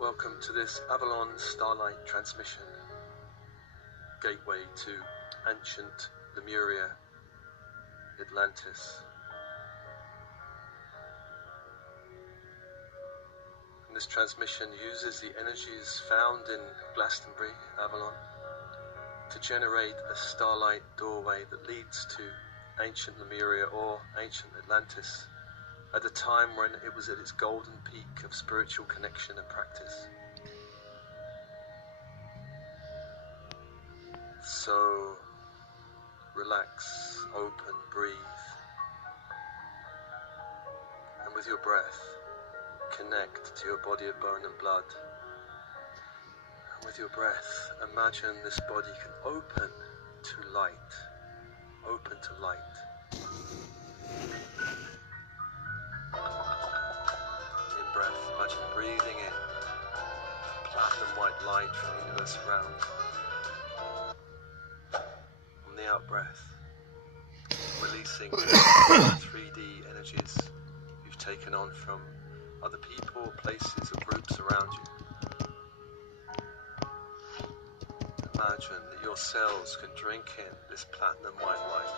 Welcome to this Avalon Starlight transmission, gateway to ancient Lemuria, Atlantis. And this transmission uses the energies found in Glastonbury, Avalon, to generate a starlight doorway that leads to ancient Lemuria or ancient Atlantis, at a time when it was at its golden peak of spiritual connection and practice. So relax, open, breathe, and with your breath, connect to your body of bone and blood. And with your breath, imagine this body can open to light, open to light. In breath, imagine breathing in platinum white light from the universe around. On the out breath, releasing 3D energies you've taken on from other people, places, or groups around you. Imagine that your cells can drink in this platinum white light.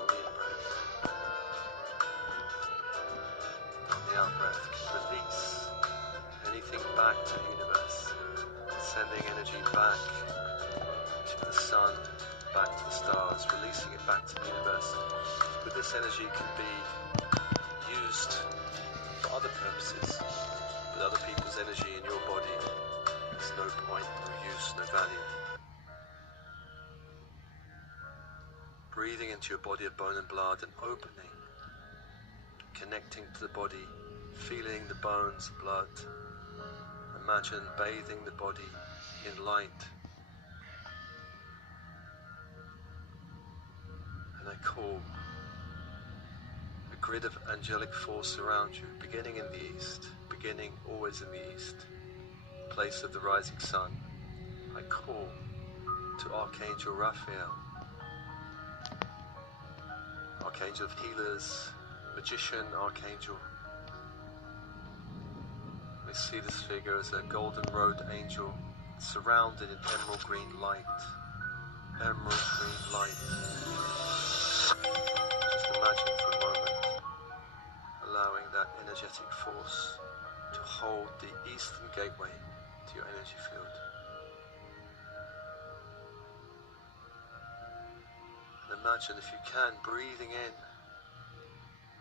On the in-breath. On the out-breath, release anything back to the universe, sending energy back to the sun, back to the stars, releasing it back to the universe. But this energy can be used for other purposes, but other people's energy in your body has no point, no use, no value. Breathing into your body of bone and blood and opening, connecting to the body, feeling the bones, blood. Imagine bathing the body in light. And I call a grid of angelic force around you, beginning in the east, beginning always in the east, place of the rising sun. I call to Archangel Raphael, Archangel of healers, magician, archangel. We see this figure as a golden-robed angel surrounded in emerald green light. Emerald green light. Just imagine for a moment allowing that energetic force to hold the eastern gateway to your energy field. And imagine, if you can, breathing in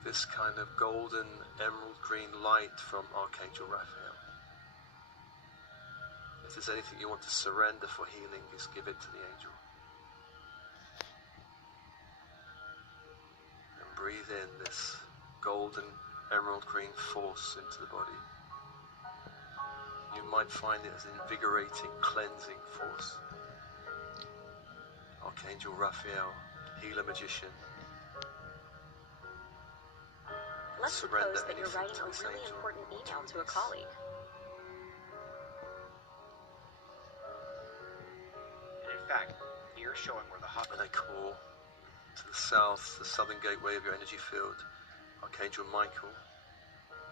this kind of golden emerald green light from Archangel Raphael. If there's anything you want to surrender for healing, just give it to the angel. And breathe in this golden emerald green force into the body. You might find it as an invigorating, cleansing force. Archangel Raphael, healer, magician. Let's suppose that you're writing a really important email to a colleague. And in fact, you're showing where the hub. And I call to the south, the southern gateway of your energy field, Archangel Michael,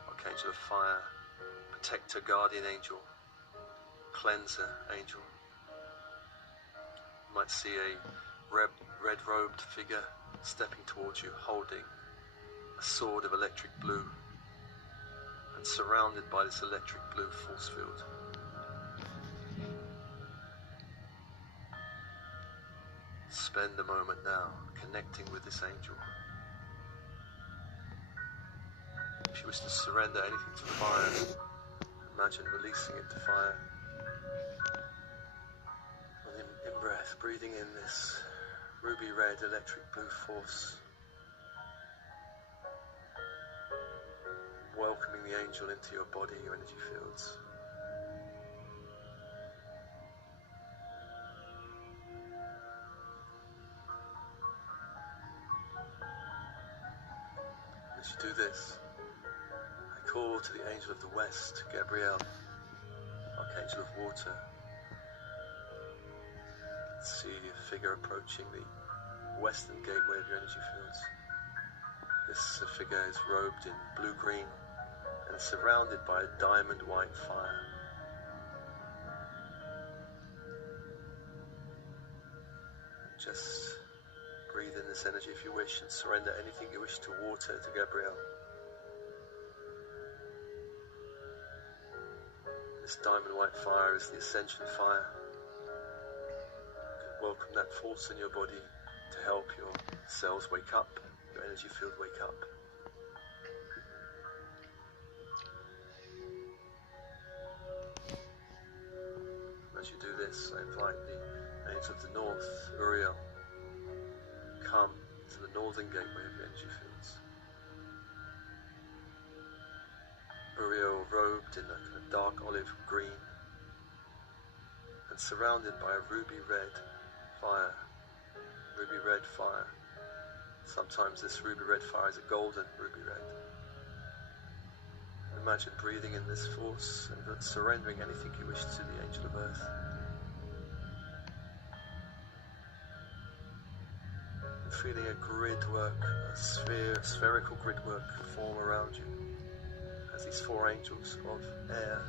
Archangel of fire, protector, guardian angel, cleanser angel. You might see a red-robed figure stepping towards you, holding a sword of electric blue, and surrounded by this electric blue force field. Spend a moment now connecting with this angel. If you wish to surrender anything to fire, imagine releasing it to fire. And in breath, breathing in this ruby red electric blue force, welcoming the angel into your body, your energy fields. As you do this, I call to the angel of the west, Gabriel, Archangel of water. See a figure approaching the western gateway of your energy fields. This figure is robed in blue-green and surrounded by a diamond white fire. Just breathe in this energy if you wish and surrender anything you wish to water to Gabrielle. This diamond white fire is the ascension fire. You can welcome that force in your body to help your cells wake up, your energy field wake up. As you do this, I invite the angels of the north, Uriel, come to the northern gateway of your energy fields. Uriel robed in a kind of dark olive green and surrounded by a ruby red fire. Ruby red fire. Sometimes this ruby red fire is a golden ruby red. Imagine breathing in this force and surrendering anything you wish to the angel of earth. And feeling a grid work, a spherical grid work form around you as these four angels of air,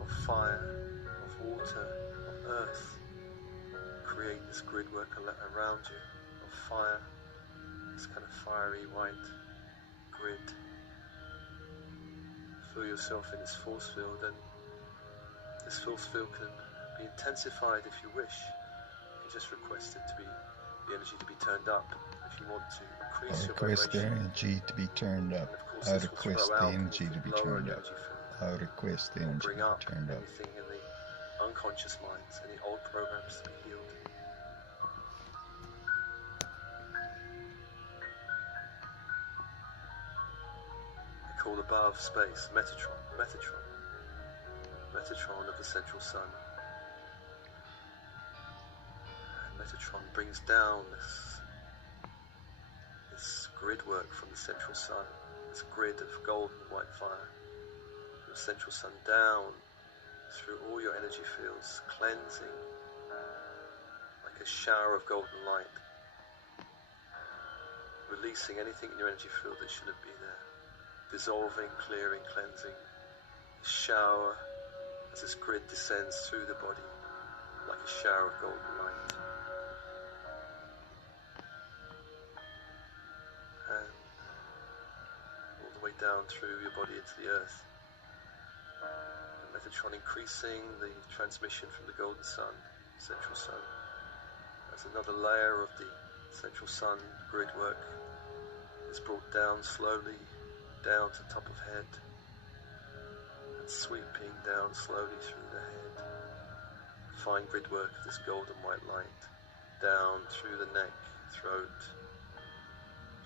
of fire, of water, of earth create this grid work around you of fire, this kind of fiery white grid. Feel yourself in this force field, and this force field can be intensified if you wish. You can just request it to be, the energy to be turned up. If you want to increase your request the vibration, energy to be turned up. I request the energy to be turned up. I request the energy to bring be up turned up. anything in the unconscious minds, any old programs to be healed. I call above space Metatron, Metatron, Metatron of the central sun. And Metatron brings down this grid work from the central sun, this grid of golden white fire from the central sun down through all your energy fields, cleansing like a shower of golden light, releasing anything in your energy field that shouldn't be there, dissolving, clearing, cleansing, a shower as this grid descends through the body like a shower of golden light. And all the way down through your body into the earth. Metatron increasing the transmission from the golden sun, central sun, as another layer of the central sun grid work is brought down slowly, down to top of head, and sweeping down slowly through the head. Fine grid work of this golden white light, down through the neck, throat,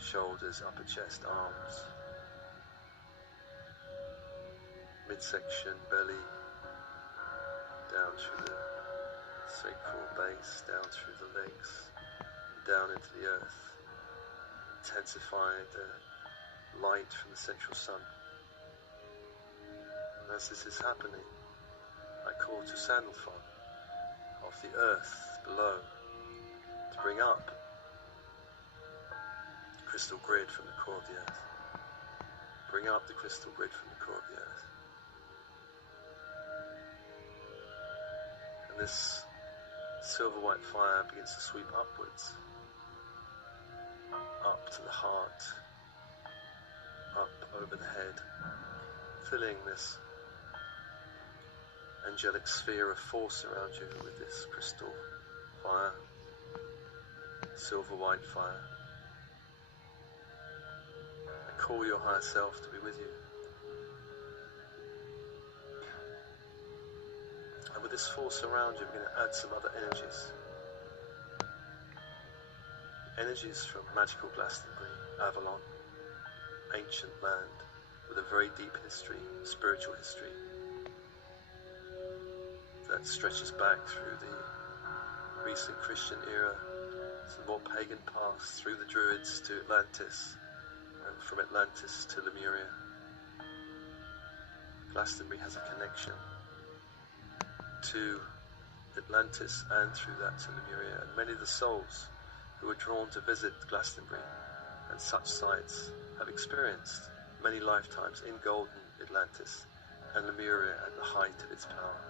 shoulders, upper chest, arms, midsection, belly, down through the sacral base, down through the legs, and down into the earth, intensifying the light from the central sun. And as this is happening, I call to Sandalphon of the earth below to bring up the crystal grid from the core of the earth. Bring up the crystal grid from the core of the earth. And this silver white fire begins to sweep upwards, up to the heart, up over the head, filling this angelic sphere of force around you with this crystal fire, silver white fire. I call your higher self to be with you. And with this force around you, we're going to add some other energies. Energies from magical Glastonbury, Avalon, ancient land with a very deep history, spiritual history that stretches back through the recent Christian era, to the more pagan past, through the Druids to Atlantis, and from Atlantis to Lemuria. Glastonbury has a connection to Atlantis and through that to Lemuria, and many of the souls who are drawn to visit Glastonbury and such sites have experienced many lifetimes in golden Atlantis, and Lemuria at the height of its power.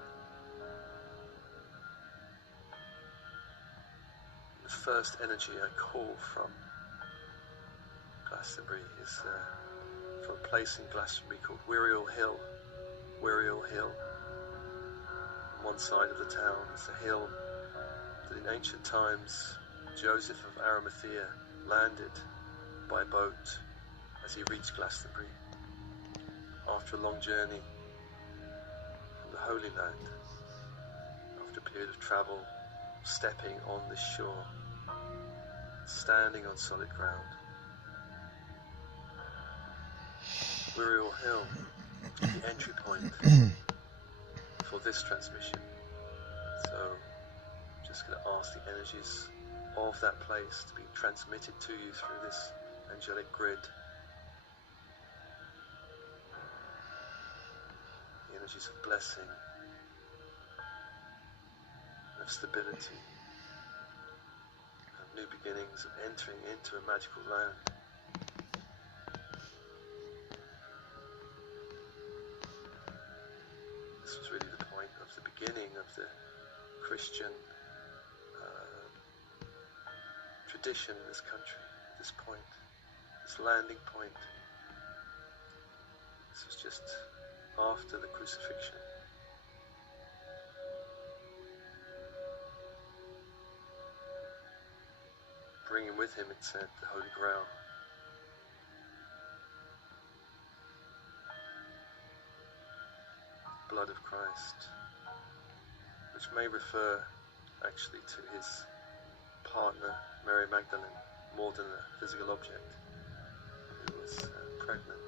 The first energy I call from Glastonbury is from a place in Glastonbury called Wiriel Hill. Wiriel Hill. On one side of the town is a hill that in ancient times Joseph of Arimathea landed by boat as he reached Glastonbury after a long journey from the Holy Land. After a period of travel, stepping on this shore, standing on solid ground. Wiriel Hill is the entry point for this transmission. So I'm just going to ask the energies of that place to be transmitted to you through this angelic grid. The energies of blessing, of stability, of new beginnings, of entering into a magical land. This was really the point of the beginning of the Christian tradition in this country, this point, this landing point. This was just after the crucifixion. Bringing with him, it said, the Holy Grail. Blood of Christ, which may refer actually to his partner, Mary Magdalene, more than a physical object, who was pregnant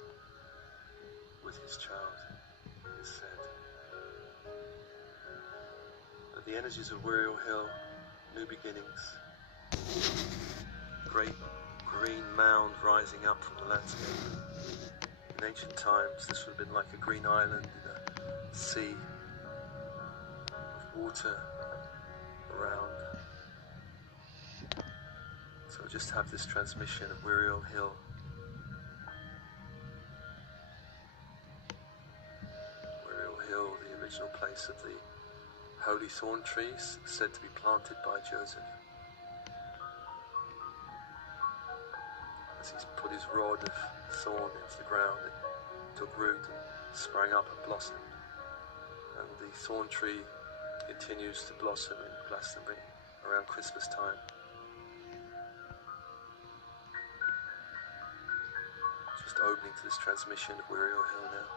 with his child, it is said. But the energies of Wiriel Hill, new beginnings, great green mound rising up from the landscape. In ancient times, this would have been like a green island in a sea of water around. So we'll just have this transmission of Wiriel Hill. Wiriel Hill, the original place of the holy thorn trees, said to be planted by Joseph. As he's put his rod of thorn into the ground, it took root and sprang up and blossomed. And the thorn tree continues to blossom in Glastonbury around Christmas time. Just opening to this transmission of Wiriel Hill now.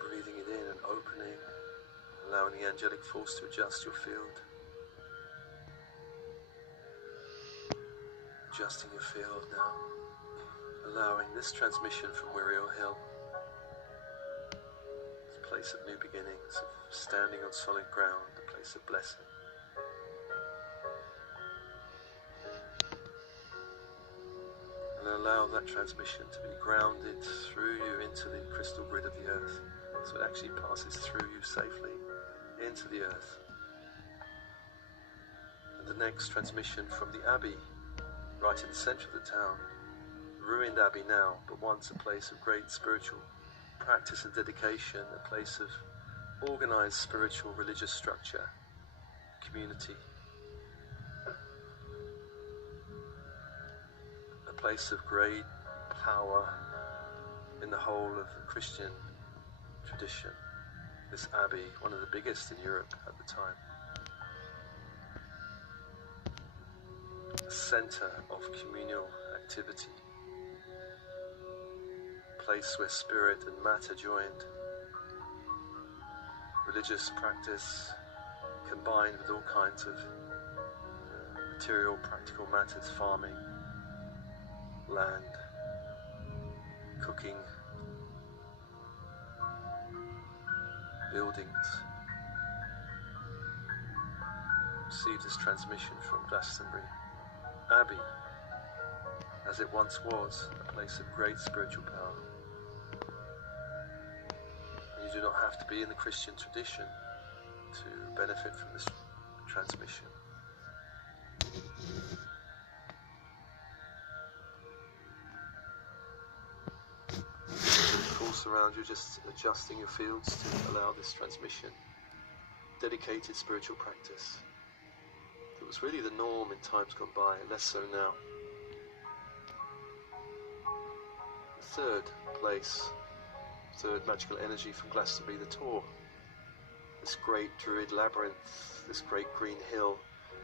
Breathing it in and opening, allowing the angelic force to adjust your field. Adjusting your field now, allowing this transmission from Wiriel Hill, this place of new beginnings, of standing on solid ground, a place of blessing. And allow that transmission to be grounded through you into the crystal grid of the earth, so it actually passes through you safely into the earth. And the next transmission from the Abbey, right in the centre of the town, ruined abbey now, but once a place of great spiritual practice and dedication, a place of organised spiritual religious structure, community, a place of great power in the whole of the Christian tradition. This abbey, one of the biggest in Europe at the time. A centre of communal activity, a place where spirit and matter joined, religious practice combined with all kinds of material, practical matters, farming, land, cooking, buildings. Received this transmission from Glastonbury Abbey, as it once was, a place of great spiritual power. You do not have to be in the Christian tradition to benefit from this transmission. force around you, just adjusting your fields to allow this transmission. Dedicated spiritual practice. It was really the norm in times gone by, less so now. The third place, third magical energy from Glastonbury, the Tor. This great druid labyrinth, this great green hill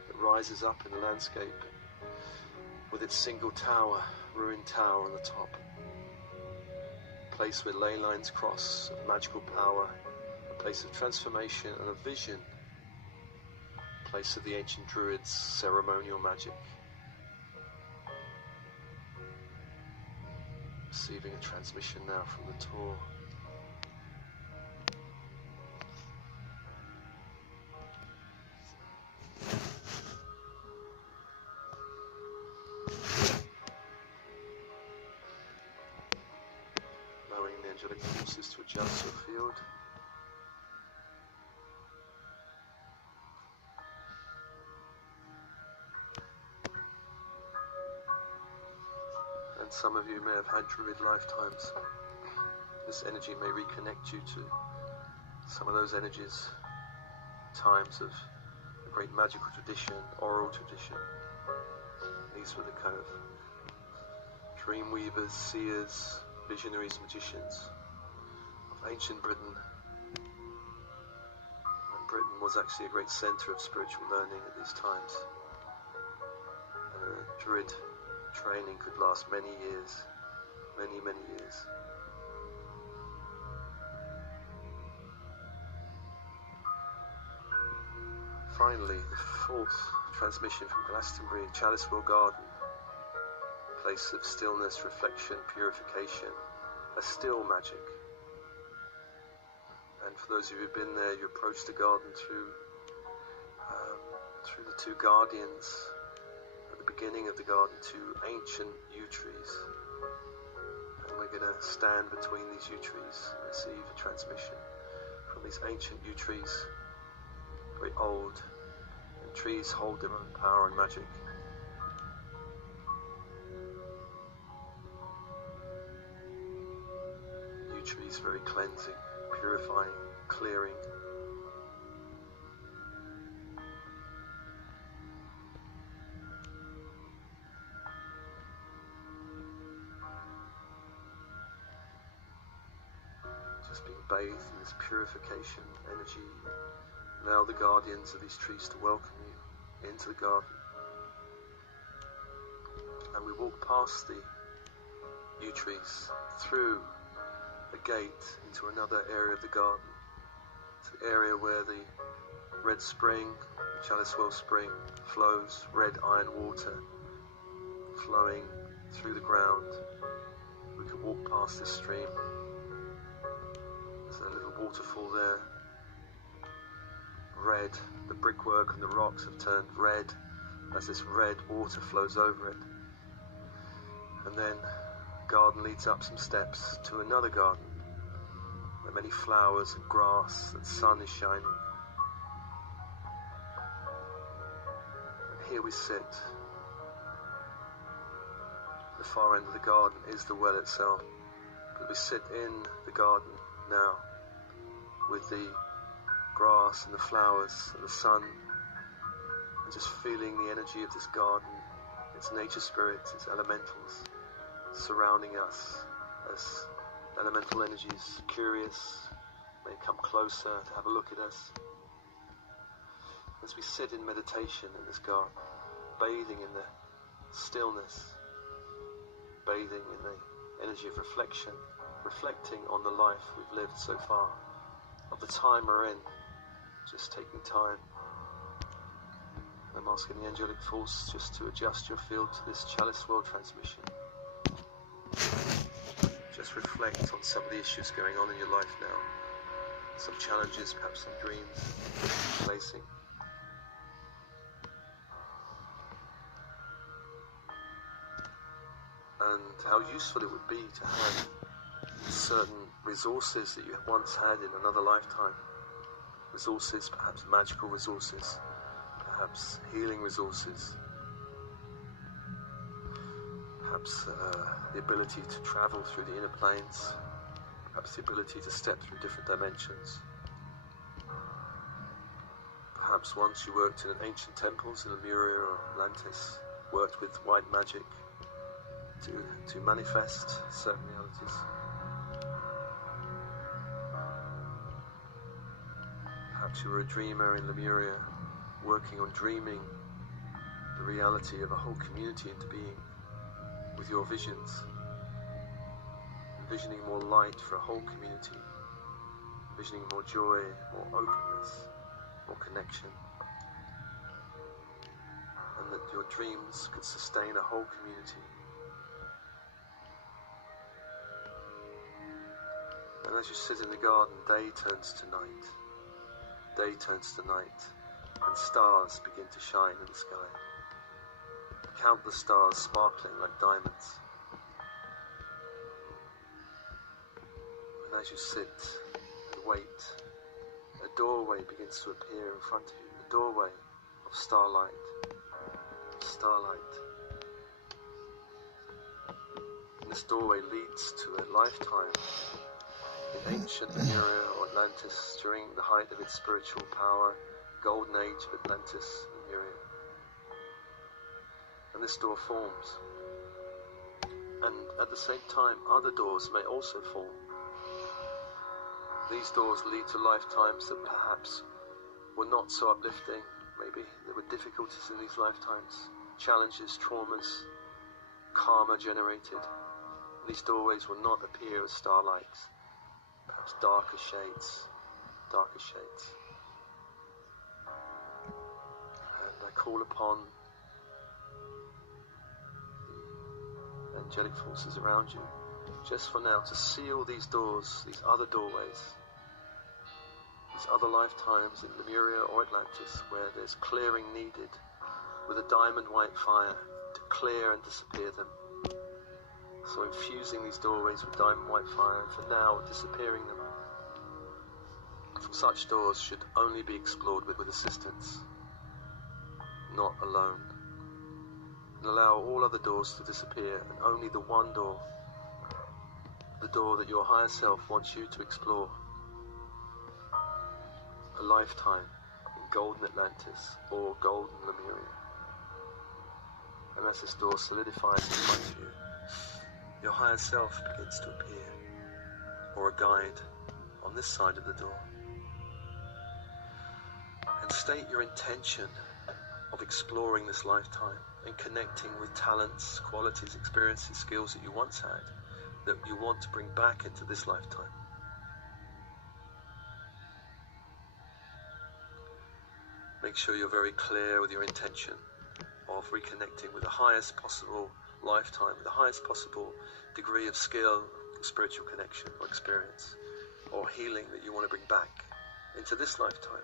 that rises up in the landscape with its single tower, ruined tower on the top. A place where ley lines cross, of magical power, a place of transformation and of vision, a place of the ancient druids' ceremonial magic. Receiving a transmission now from the Tor. Allowing the angelic forces to adjust your field. And some of you may have had druid lifetimes. This energy may reconnect you to some of those energies, times of a great magical tradition, oral tradition. These were the kind of dream weavers, seers, visionaries, magicians of ancient Britain. And Britain was actually a great centre of spiritual learning at these times. And a druid training could last many years, many years. Finally, the fourth transmission from Glastonbury, Chalicewell Garden, place of stillness, reflection, purification, a still magic. And for those of you who've been there, you approach the garden through the two guardians. At the beginning of the garden, two ancient yew trees. And we're going to stand between these yew trees and receive a transmission from these ancient yew trees, very old, and trees hold their own power and magic. Yew trees very cleansing, purifying, clearing. Just being bathed in this purification energy. Allow the guardians of these trees to welcome you into the garden. And we walk past the yew trees, through a gate into another area of the garden. It's the area where the Red Spring, Chalicewell Spring, flows, red iron water flowing through the ground. We could walk past this stream. There's a little waterfall there. Red, the brickwork and the rocks have turned red as this red water flows over it. And then the garden leads up some steps to another garden where many flowers and grass and sun is shining. And here we sit. The far end of the garden is the well itself, but we sit in the garden now with the grass and the flowers and the sun, and just feeling the energy of this garden, its nature spirits, its elementals surrounding us as elemental energies, curious, may come closer to have a look at us. As we sit in meditation in this garden, bathing in the stillness, bathing in the energy of reflection, reflecting on the life we've lived so far, of the time we're in, just taking time. I'm asking the angelic force just to adjust your field to this Chalicewell transmission. Just reflect on some of the issues going on in your life now. Some challenges, perhaps some dreams, placing. And how useful it would be to have certain resources that you once had in another lifetime. Resources, perhaps magical resources, perhaps healing resources, perhaps the ability to travel through the inner planes, Perhaps the ability to step through different dimensions. Perhaps once you worked in ancient temples in Lemuria or Atlantis, worked with white magic to manifest certain realities. Perhaps you were a dreamer in Lemuria, working on dreaming the reality of a whole community into being with your visions, envisioning more light for a whole community, envisioning more joy, more openness, more connection, and that your dreams could sustain a whole community. And as you sit in the garden, day turns to night. Day turns to night, and stars begin to shine in the sky. Countless stars sparkling like diamonds. And as you sit and wait, a doorway begins to appear in front of you. A doorway of starlight. Starlight. And this doorway leads to a lifetime in ancient Lemuria or Atlantis during the height of its spiritual power, golden age of Atlantis, Lemuria. And this door forms. And at the same time, other doors may also form. These doors lead to lifetimes that perhaps were not so uplifting. Maybe there were difficulties in these lifetimes, challenges, traumas, karma generated. These doorways will not appear as starlight. Perhaps darker shades, darker shades. And I call upon the angelic forces around you, just for now, to seal these doors, these other doorways, these other lifetimes in Lemuria or Atlantis, where there's clearing needed, with a diamond white fire to clear and disappear them. So infusing these doorways with diamond white fire, and for now disappearing them. For such doors should only be explored with assistance, not alone. And allow all other doors to disappear, and only the one door, the door that your higher self wants you to explore. A lifetime in golden Atlantis or golden Lemuria. And as this door solidifies in front of you, your higher self begins to appear, or a guide on this side of the door. And state your intention of exploring this lifetime and connecting with talents, qualities, experiences, skills that you once had, that you want to bring back into this lifetime. Make sure you're very clear with your intention of reconnecting with the highest possible lifetime, with the highest possible degree of skill, spiritual connection or experience or healing that you want to bring back into this lifetime.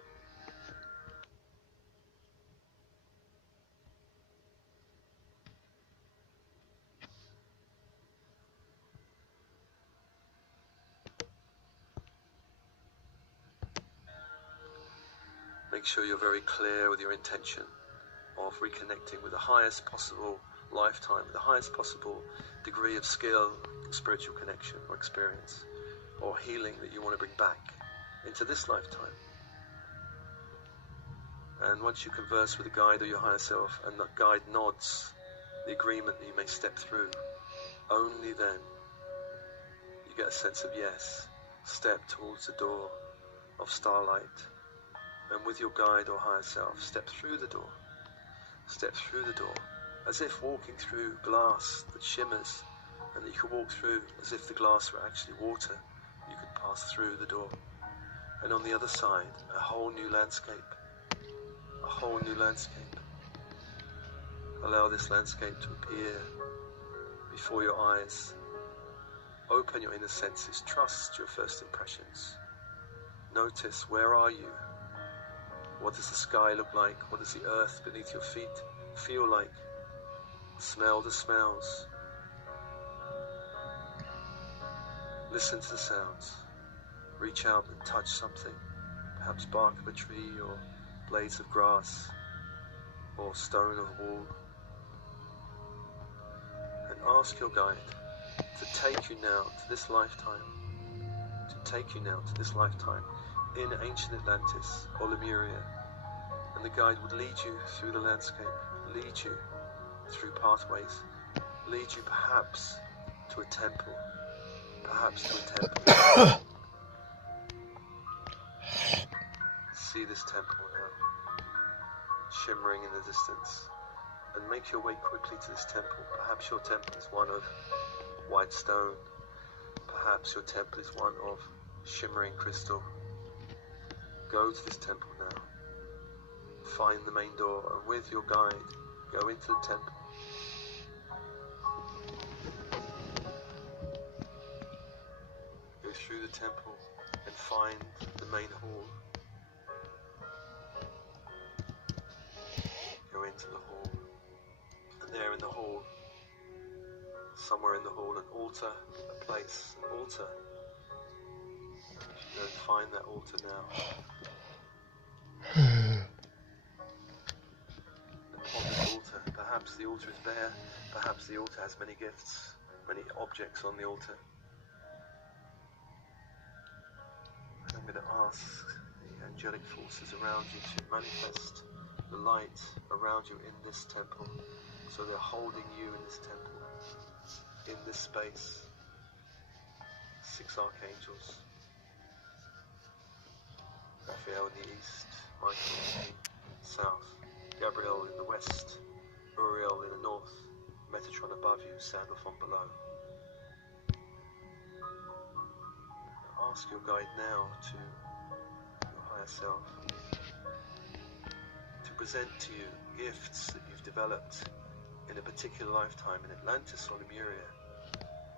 Make sure you're very clear with your intention of reconnecting with the highest possible lifetime, with the highest possible degree of skill, spiritual connection or experience or healing that you want to bring back into this lifetime. And once you converse with the guide or your higher self and that guide nods the agreement that you may step through, only then you get a sense of yes, step towards the door of starlight, and with your guide or higher self, step through the door. Step through the door, as if walking through glass that shimmers, and that you could walk through as if the glass were actually water. You could pass through the door. And on the other side, a whole new landscape. A whole new landscape. Allow this landscape to appear before your eyes. Open your inner senses. Trust your first impressions. Notice, where are you? What does the sky look like? What does the earth beneath your feet feel like? Smell the smells. Listen to the sounds. Reach out and touch something. Perhaps bark of a tree or blades of grass or stone of a wall. And ask your guide to take you now to this lifetime to take you now to this lifetime in ancient Atlantis or Lemuria, and the guide would lead you through the landscape, lead you through pathways, lead you perhaps to a temple, See this temple now, shimmering in the distance, and make your way quickly to this temple. Perhaps your temple is one of white stone, perhaps your temple is one of shimmering crystal. Go to this temple now, find the main door, and with your guide, go into the temple. Go through the temple and find the main hall. Go into the hall, and there in the hall, somewhere in the hall, an altar, a place, an altar. Go and find that altar now. Upon this altar, perhaps the altar is bare, perhaps the altar has many gifts, many objects on the altar. And I'm going to ask the angelic forces around you to manifest the light around you in this temple. So they're holding you in this temple, in this space. 6 archangels. Raphael in the east, Michael in the south, Gabriel in the west, Uriel in the north, Metatron above you, Sandalphon below. Ask your guide now to your higher self to present to you gifts that you've developed in a particular lifetime in Atlantis or Lemuria,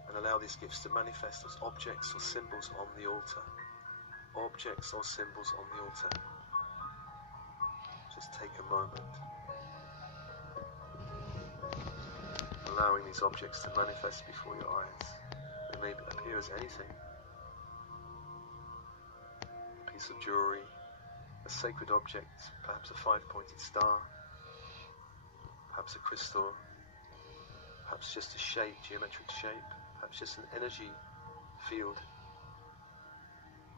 and allow these gifts to manifest as objects or symbols on the altar. Objects or symbols on the altar. Just take a moment, allowing these objects to manifest before your eyes. They may appear as anything. A piece of jewelry, a sacred object, perhaps a 5-pointed star, perhaps a crystal, perhaps just a shape, geometric shape, perhaps just an energy field,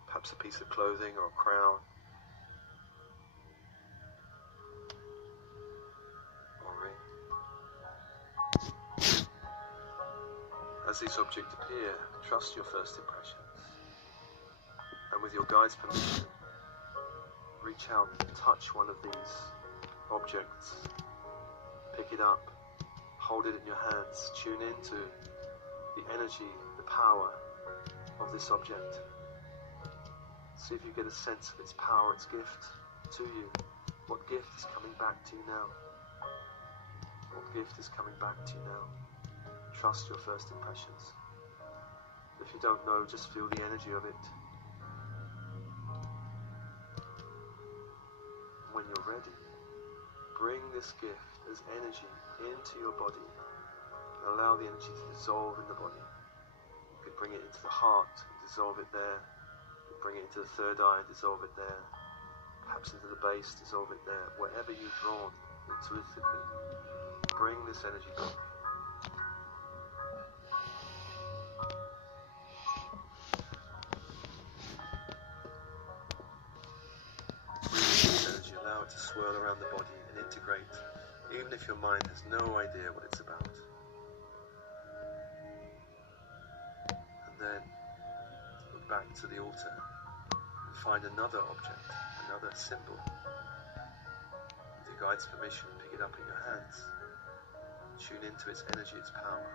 perhaps a piece of clothing or a crown, or a ring. As these objects appear, trust your first impressions, and with your guide's permission, reach out and touch one of these objects, pick it up, hold it in your hands, tune into the energy, the power of this object. See if you get a sense of its power, its gift to you. What gift is coming back to you now? What gift is coming back to you now? Trust your first impressions. If you don't know, just feel the energy of it. When you're ready, bring this gift as energy into your body and allow the energy to dissolve in the body. You could bring it into the heart and dissolve it there. You could bring it into the third eye and dissolve it there. Perhaps into the base, dissolve it there. Wherever you've drawn intuitively, bring this energy back. Allow it to swirl around the body and integrate, even if your mind has no idea what it's about. And then look back to the altar and find another object, another symbol. With your guide's permission, pick it up in your hands. Tune into its energy, its power.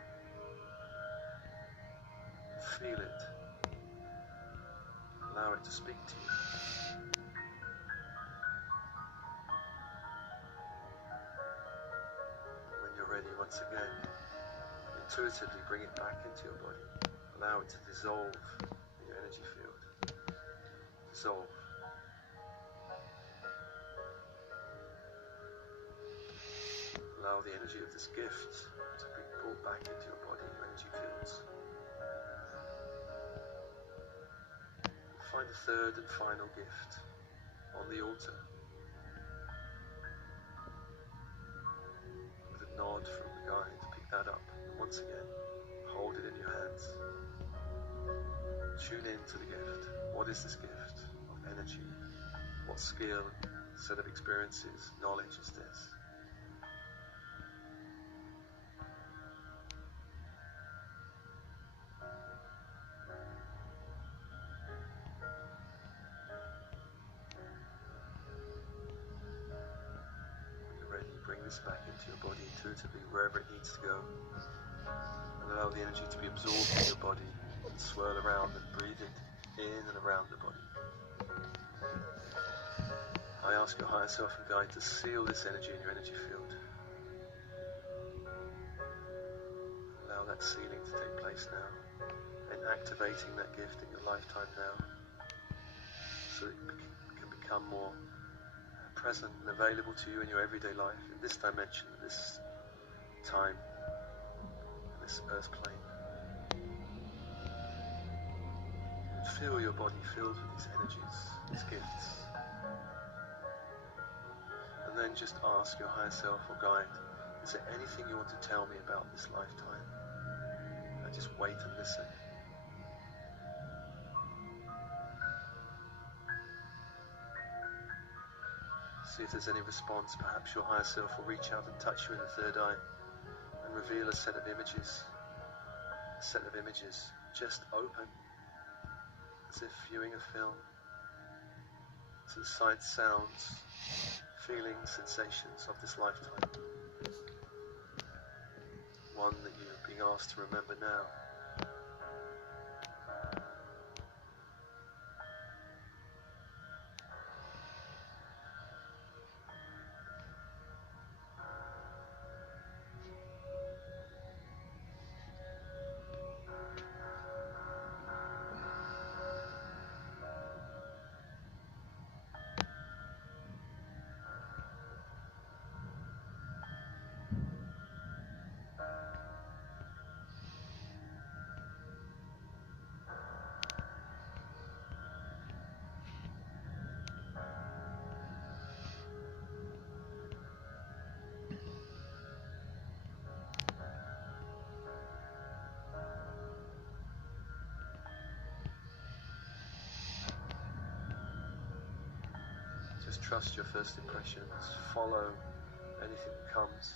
Feel it. Allow it to speak to you. Once again, intuitively bring it back into your body. Allow it to dissolve in your energy field. Dissolve. Allow the energy of this gift to be brought back into your body, your energy fields. Find the third and final gift on the altar. Nod from the guide, pick that up, and once again, hold it in your hands. Tune in to the gift. What is this gift of energy? What skill, set of experiences, knowledge is this? When you're ready, bring this back into your body intuitively, wherever it needs to go. And allow the energy to be absorbed in your body and swirl around and breathe it in and around the body. I ask your higher self and guide to seal this energy in your energy field. Allow that sealing to take place now, and activating that gift in your lifetime now, so it can become more present and available to you in your everyday life, in this dimension, in this time, in this earth plane. And feel your body filled with these energies, these gifts. And then just ask your higher self or guide, is there anything you want to tell me about this lifetime? And just wait and listen. See if there's any response. Perhaps your higher self will reach out and touch you in the third eye and reveal a set of images. A set of images just open, as if viewing a film. To the sights, sounds, feelings, sensations of this lifetime. One that you're being asked to remember now. Just trust your first impressions. Follow anything that comes.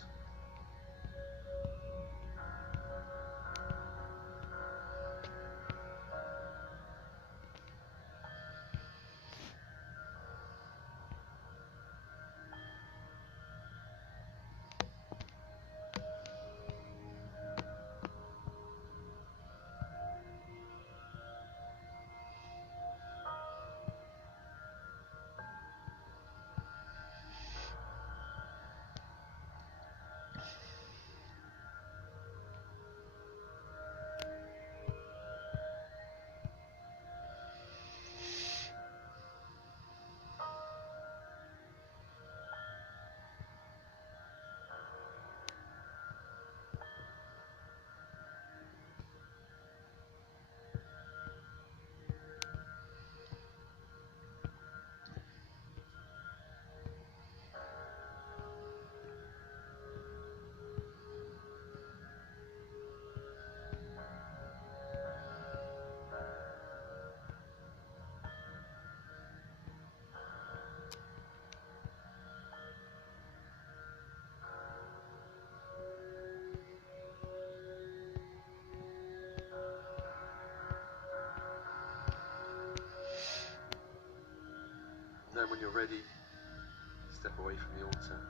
And then when you're ready, step away from the altar.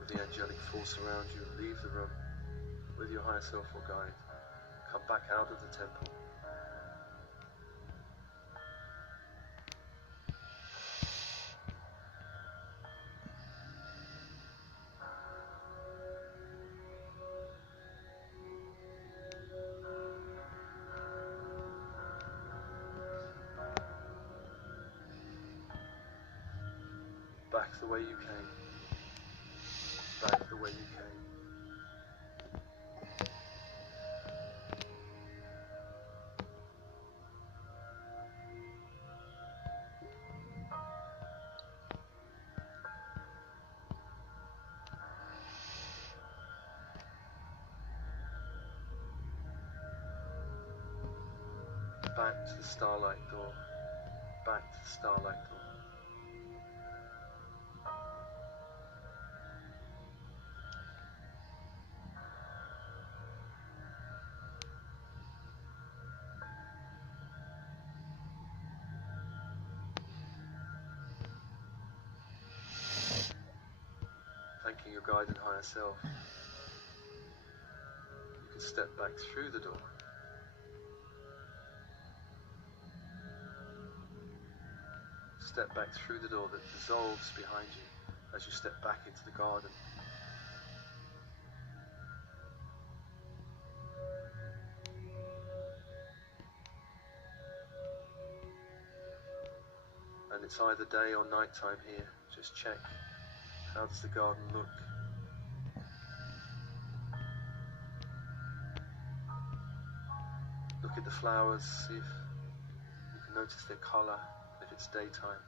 With the angelic force around you, leave the room with your higher self or guide. Come back out of the temple. Back the way you came. Back the way you came. back to the starlight door, back to the starlight door. Thanking your guide and higher self, you can step back through the door. Step back through the door that dissolves behind you as you step back into the garden. And it's either day or night time here. Just check. How does the garden look? Look at the flowers, see if you can notice their colour, if it's daytime.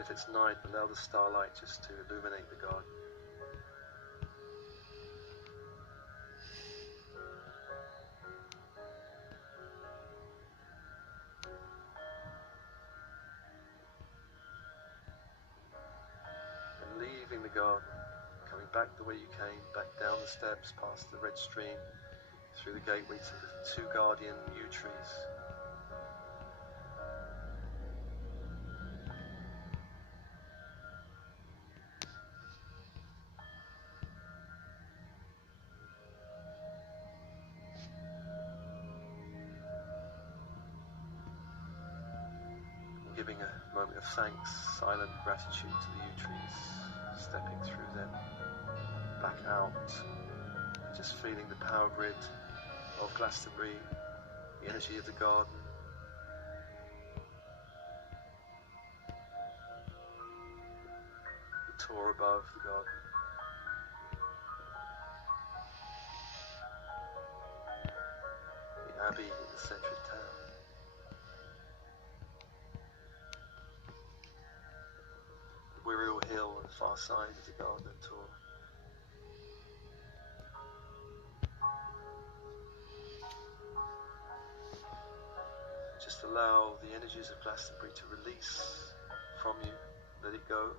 If it's night, allow the starlight just to illuminate the garden. And leaving the garden, coming back the way you came, back down the steps, past the red stream, through the gateway to the 2 guardian yew trees. Giving a moment of thanks, silent gratitude to the yew trees, stepping through them, back out, just feeling the power grid of Glastonbury, the energy of the garden. The tour above the garden. The abbey in the centre of town. Wirral Hill on the far side of the garden tour. Just allow the energies of Glastonbury to release from you. Let it go.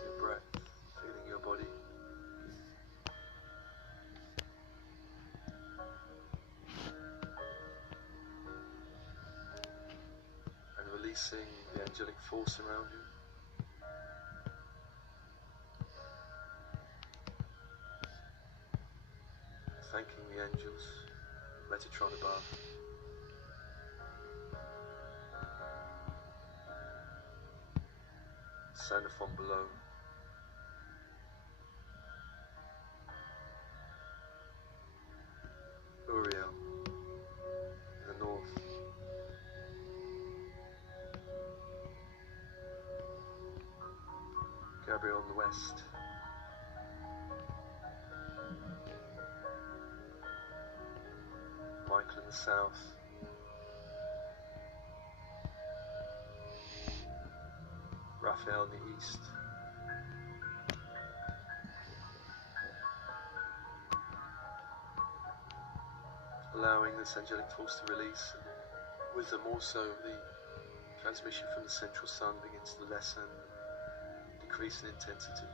Your breath, feeling your body. And releasing the angelic force around you. Thanking the angels, Metatron above. Sandalphon below. Uriel in the north. Gabriel in the west. Michael in the south. Raphael in the east. Allowing this angelic force to release, and with them also the transmission from the central sun begins to lessen, decrease in intensity.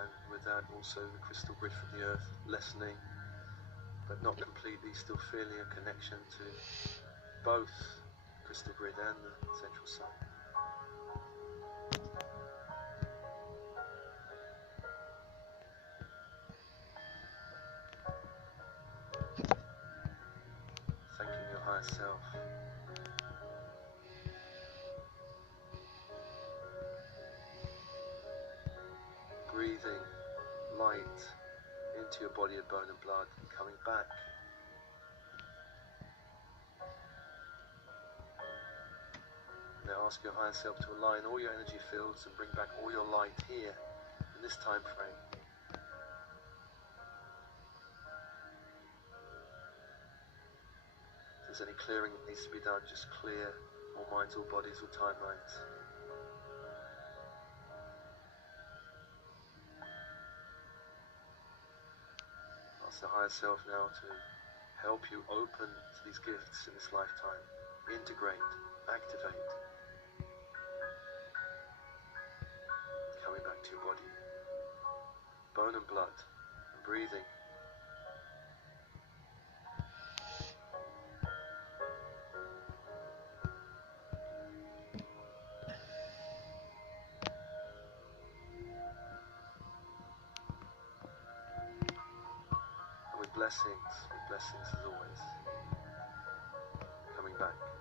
And with that also the crystal grid from the earth lessening, but not completely, still feeling a connection to both crystal grid and the central sun. Thanking your higher self. Breathing light into your body of bone and blood and coming back. Now ask your higher self to align all your energy fields and bring back all your light here, in this time frame. If there's any clearing that needs to be done, just clear all minds, all bodies, all timelines. Ask the higher self now to help you open to these gifts in this lifetime. Integrate, activate. Coming back to your body. Bone and blood, and breathing. And with blessings as always. Coming back.